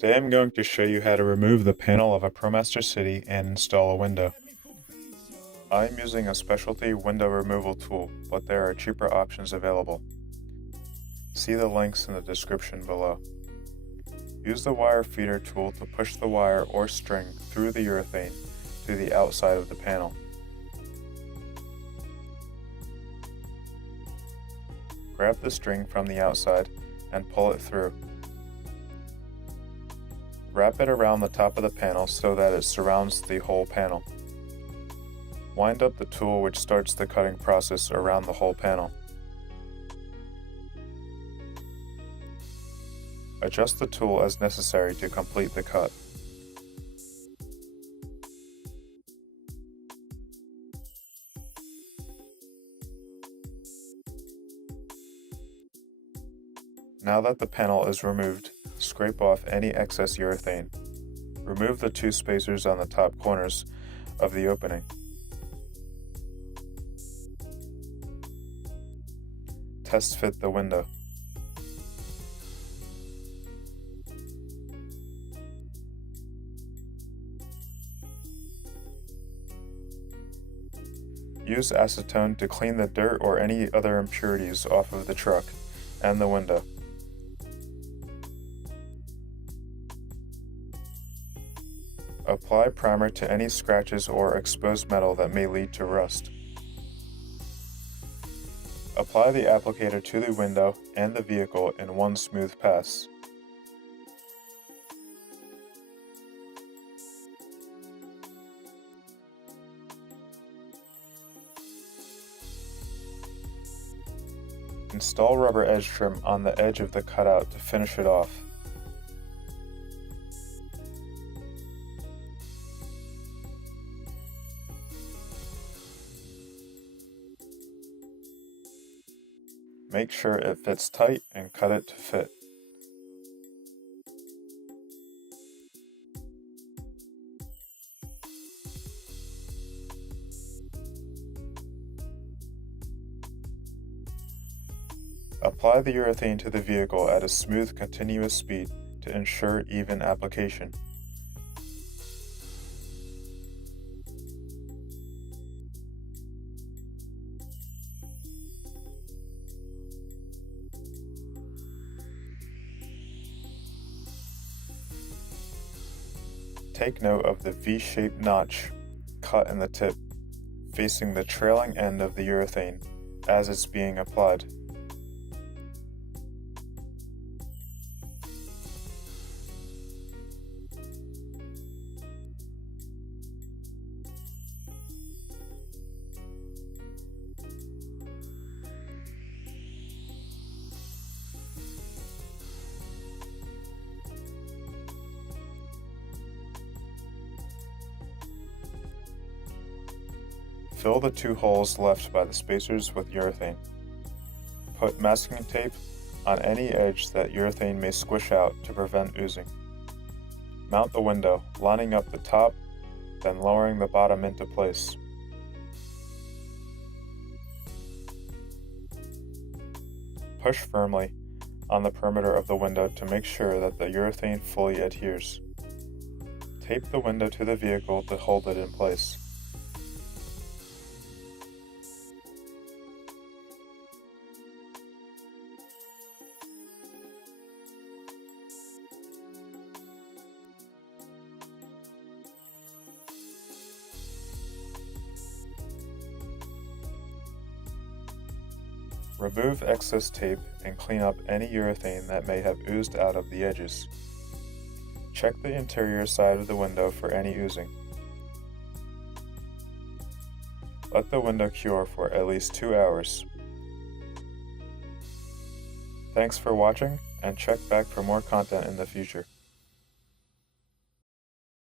Today I'm going to show you how to remove the panel of a ProMaster City and install a window. I'm using a specialty window removal tool, but there are cheaper options available. See the links in the description below. Use the wire feeder tool to push the wire or string through the urethane to the outside of the panel. Grab the string from the outside and pull it through. Wrap it around the top of the panel so that it surrounds the whole panel. Wind up the tool which starts the cutting process around the whole panel. Adjust the tool as necessary to complete the cut. Now that the panel is removed, scrape off any excess urethane. Remove the two spacers on the top corners of the opening. Test fit the window. Use acetone to clean the dirt or any other impurities off of the truck and the window. Apply primer to any scratches or exposed metal that may lead to rust. Apply the applicator to the window and the vehicle in one smooth pass. Install rubber edge trim on the edge of the cutout to finish it off. Make sure it fits tight and cut it to fit. Apply the urethane to the vehicle at a smooth, continuous speed to ensure even application. Take note of the V-shaped notch cut in the tip, facing the trailing end of the urethane as it's being applied. Fill the two holes left by the spacers with urethane. Put masking tape on any edge that urethane may squish out to prevent oozing. Mount the window, lining up the top, then lowering the bottom into place. Push firmly on the perimeter of the window to make sure that the urethane fully adheres. Tape the window to the vehicle to hold it in place. Remove excess tape and clean up any urethane that may have oozed out of the edges. Check the interior side of the window for any oozing. Let the window cure for at least 2 hours. Thanks for watching, and check back for more content in the future.